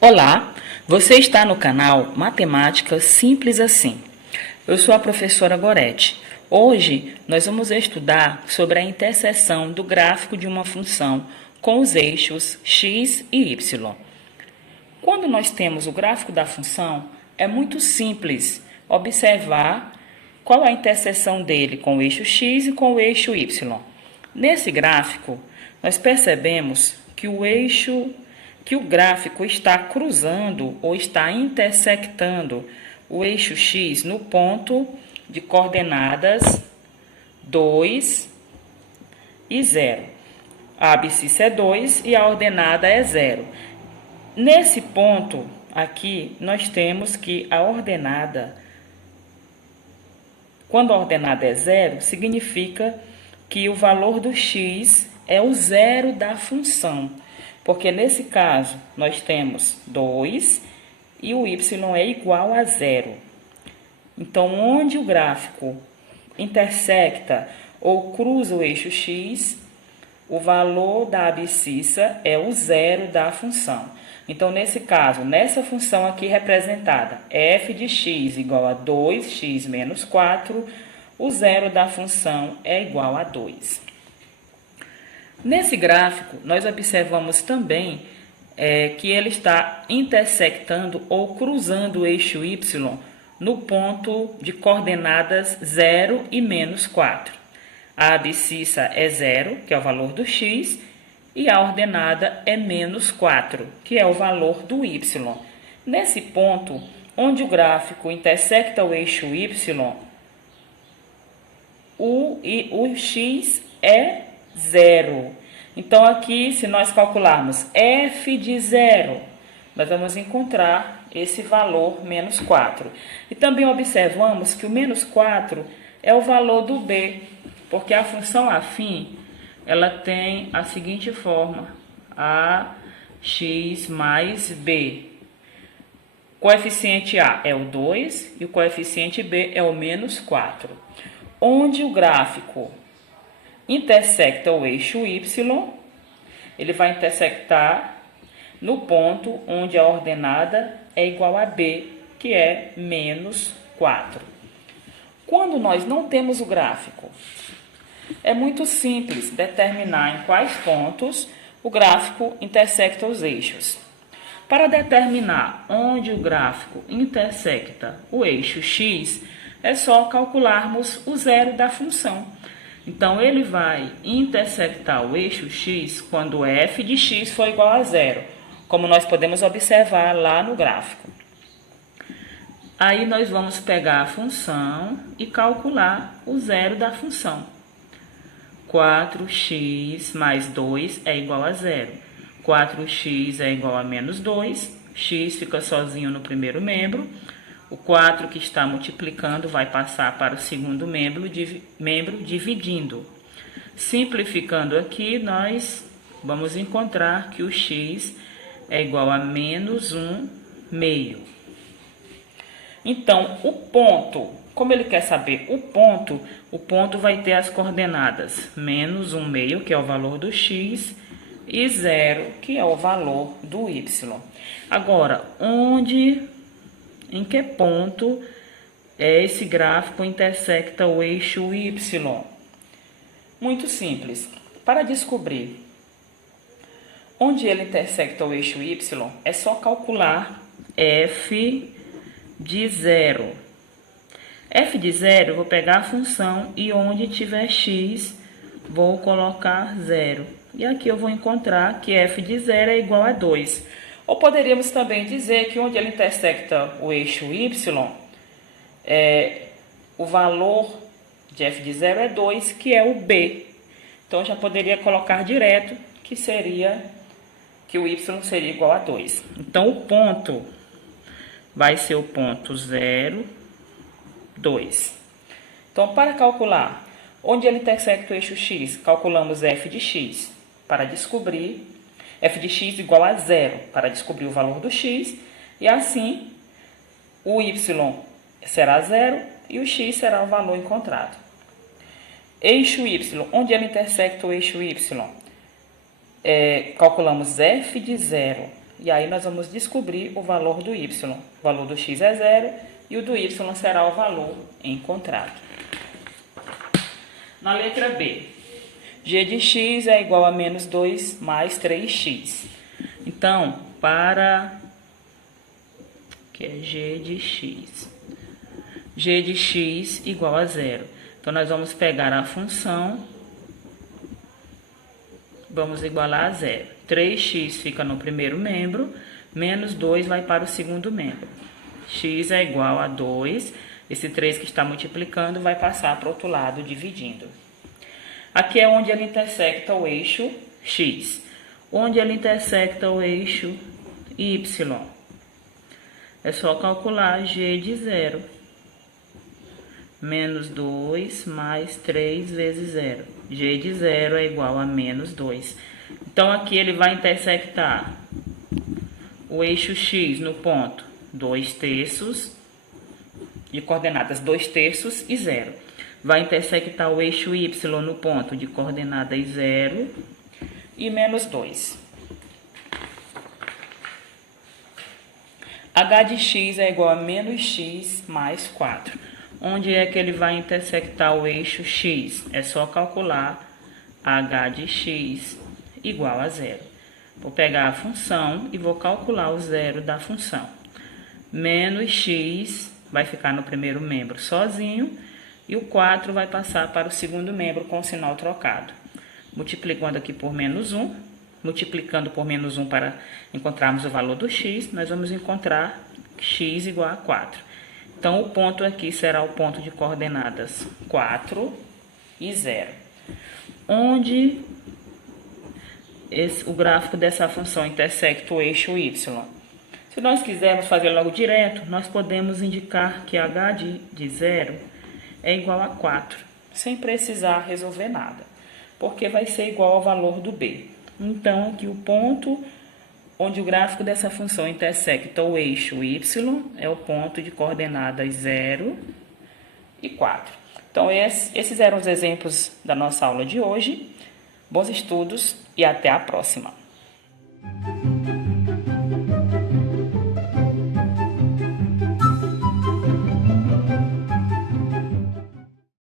Olá, você está no canal Matemática Simples Assim. Eu sou a professora Gorete. Hoje nós vamos estudar sobre a interseção do gráfico de uma função com os eixos x e y. Quando nós temos o gráfico da função, é muito simples observar qual é a interseção dele com o eixo x e com o eixo y. Nesse gráfico, nós percebemos que o gráfico está cruzando ou está intersectando o eixo x no ponto de coordenadas 2 e 0. A abscissa é 2 e a ordenada é 0. Nesse ponto aqui, nós temos que a ordenada, quando a ordenada é 0, significa que o valor do x é o zero da função. Porque nesse caso, nós temos 2 e o y é igual a 0. Então, onde o gráfico intersecta ou cruza o eixo x, o valor da abscissa é o zero da função. Então, nesse caso, nessa função aqui representada, f de x igual a 2x menos 4, o zero da função é igual a 2. Nesse gráfico, nós observamos também que ele está intersectando ou cruzando o eixo y no ponto de coordenadas 0 e menos 4. A abscissa é 0, que é o valor do x, e a ordenada é menos 4, que é o valor do y. Nesse ponto, onde o gráfico intersecta o eixo y, o x é 0. Então, aqui, se nós calcularmos f de 0, nós vamos encontrar esse valor menos 4. E também observamos que o menos 4 é o valor do b, porque a função afim, ela tem a seguinte forma, ax mais b. O coeficiente a é o 2 e o coeficiente b é o menos 4. Onde o gráfico intersecta o eixo y, ele vai intersectar no ponto onde a ordenada é igual a b, que é menos 4. Quando nós não temos o gráfico, é muito simples determinar em quais pontos o gráfico intersecta os eixos. Para determinar onde o gráfico intersecta o eixo x, é só calcularmos o zero da função. Então, ele vai intersectar o eixo x quando f de x for igual a 0, como nós podemos observar lá no gráfico. Aí, nós vamos pegar a função e calcular o zero da função. 4x mais 2 é igual a 0. 4x é igual a menos 2. X fica sozinho no primeiro membro. O 4 que está multiplicando vai passar para o segundo membro dividindo. Simplificando aqui, nós vamos encontrar que o x é igual a menos 1 meio. Então, o ponto, como ele quer saber o ponto vai ter as coordenadas menos 1 meio, que é o valor do x, e 0, que é o valor do y. Agora, em que ponto esse gráfico intersecta o eixo y? Muito simples. Para descobrir onde ele intersecta o eixo y, é só calcular f de 0. F de 0, eu vou pegar a função e onde tiver x, vou colocar 0. E aqui eu vou encontrar que f de 0 é igual a 2. Ou poderíamos também dizer que onde ele intersecta o eixo y, o valor de f de 0 é 2, que é o b. Então, já poderia colocar direto que o y seria igual a 2. Então, o ponto vai ser o ponto 0, 2. Então, para calcular onde ele intersecta o eixo x, calculamos f de x para descobrir f de x igual a 0 para descobrir o valor do x, e assim o y será 0 e o x será o valor encontrado. Eixo y, onde ele intersecta o eixo y? Calculamos f de 0 e aí nós vamos descobrir o valor do y. O valor do x é 0 e o do y será o valor encontrado. Na letra B, g de x é igual a menos 2 mais 3x. Então, que é g de x. G de x igual a 0. Então, nós vamos pegar a função, vamos igualar a 0. 3x fica no primeiro membro, menos 2 vai para o segundo membro. X é igual a 2, esse 3 que está multiplicando vai passar para o outro lado, dividindo. Aqui é onde ele intersecta o eixo x. Onde ele intersecta o eixo y. É só calcular g de 0. Menos 2 mais 3 vezes 0. G de 0 é igual a menos 2. Então, aqui ele vai intersectar o eixo x no ponto 2/3, de coordenadas 2/3 e 0. Vai intersectar o eixo y no ponto de coordenadas 0 e menos 2. H de x é igual a menos x mais 4. Onde é que ele vai intersectar o eixo x? É só calcular h de x igual a 0. Vou pegar a função e vou calcular o zero da função. Menos x vai ficar no primeiro membro sozinho e o 4 vai passar para o segundo membro com o sinal trocado. Multiplicando aqui por menos 1, multiplicando por menos 1 para encontrarmos o valor do x, nós vamos encontrar x igual a 4. Então, o ponto aqui será o ponto de coordenadas 4 e 0. Onde o gráfico dessa função intersecta o eixo y. Se nós quisermos fazer logo direto, nós podemos indicar que h de 0 é igual a 4, sem precisar resolver nada, porque vai ser igual ao valor do b. Então, aqui o ponto onde o gráfico dessa função intersecta o eixo y é o ponto de coordenadas 0 e 4. Então, esses eram os exemplos da nossa aula de hoje. Bons estudos e até a próxima!